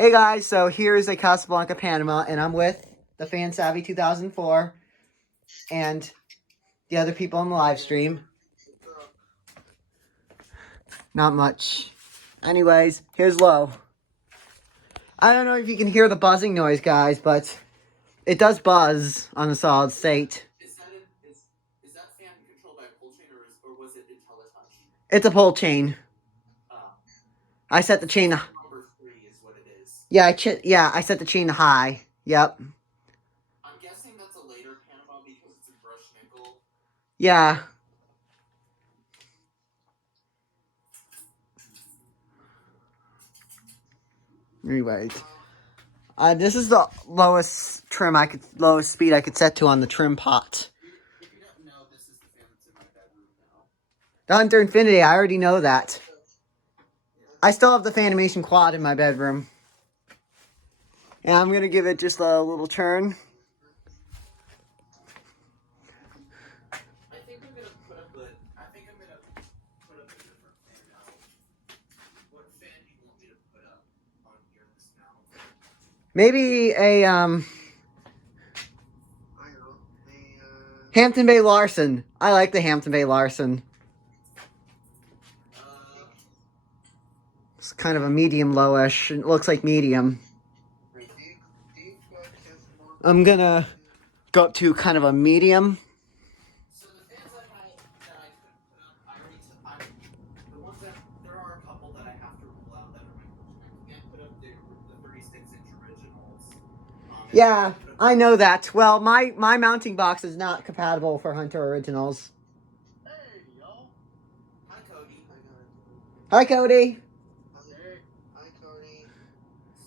Hey guys, so here's a Casablanca, Panama, and I'm with the Fan Savvy 2004 and the other people on the live stream. Not much. Anyways, here's Lo. I don't know if you can hear the buzzing noise, guys, but it does buzz on a solid state. Is that fan controlled by a pull chain, or was it IntelliTouch? It's a pull chain. I set the chain. Number 3 is what it is. Yeah, I set the chain to high. Yep. I'm guessing that's a later Panama because it's in brushed nickel. Yeah. Anyways, this is the lowest speed I could set to on the trim pot. If you don't know, this is the fan that's in my bedroom now. The Hunter Infinity, I already know that. I still have the Fanimation Quad in my bedroom. And I'm going to give it just a little turn. I think I'm going to put up a different fan now. What fan do you want me to put up on here this now? Maybe a, Hampton Bay Larson. I like the Hampton Bay Larson. It's kind of a medium-lowish. It looks like medium. I'm gonna go up to kind of a medium. So the fans that I could put up, I already took. The ones that there are a couple that I have to rule out that are my I can't put up the 36-inch originals. Yeah, I know that. Well, my mounting box is not compatible for Hunter Originals. Hey, y'all. Hi, Cody. Hi, Cody. Hi, Cody.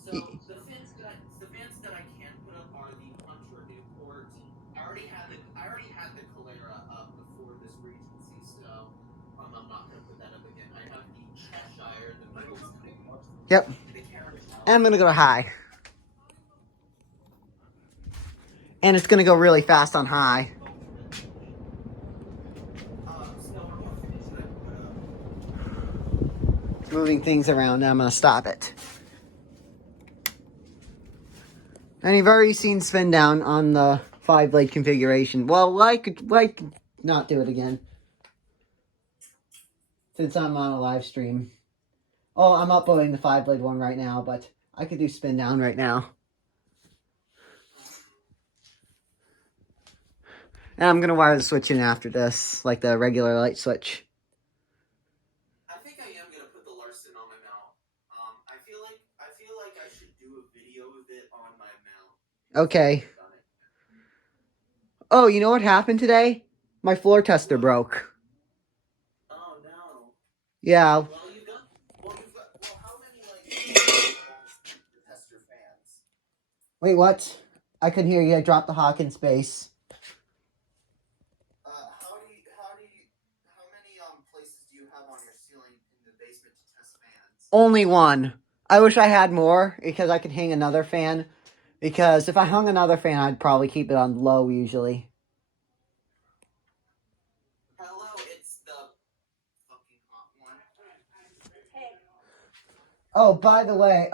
So the fans that I can put up are the Hunter Newport. I already had the Calera up before this Regency, so I'm not gonna put that up again. I have the Cheshire, the Middleton. Yep. And I'm gonna go high. And it's gonna go really fast on high. It's moving things around. Now I'm gonna stop it. And you've already seen spin down on the 5-blade configuration. Well, I could not do it again. Since I'm on a live stream. Oh, I'm uploading the 5-blade one right now, but I could do spin down right now. And I'm gonna wire the switch in after this, like the regular light switch. I think I am gonna put the Larson on my mount. I feel like I should do a video of it on my mount. Okay. Oh, you know what happened today? My floor tester broke. Oh no. Yeah. Well, how many tester fans? Wait, what? I couldn't hear you. I dropped the hawk in space. How many places do you have on your ceiling in the basement to test fans? Only one. I wish I had more because I could hang another fan. Because if I hung another fan, I'd probably keep it on low usually. Hello, it's the fucking hot one. Oh, by the way,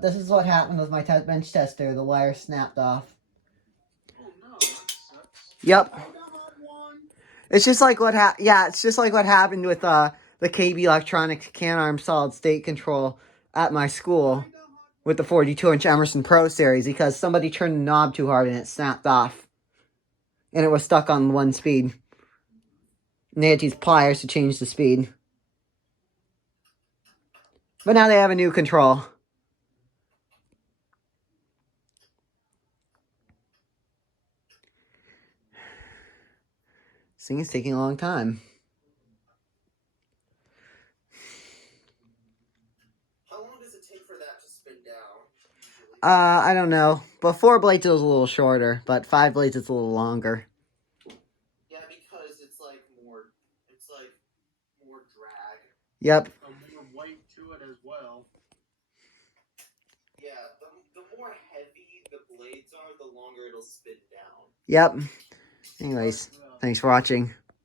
this is what happened with my bench tester. The wire snapped off. Oh no, that sucks. Yep. It's just like what it's just like what happened with the KB Electronics can-arm solid state control at my school with the 42-inch Emerson Pro series because somebody turned the knob too hard and it snapped off. And it was stuck on one speed. And they had to use pliers to change the speed. But now they have a new control. This thing is taking a long time. How long does it take for that to spin down? I don't know. But 4 blades is a little shorter, but 5 blades is a little longer. Yeah, because it's like more drag. Yep. More weight to it as well. Yeah, the more heavy the blades are, the longer it'll spin down. Yep. Anyways, thanks for watching.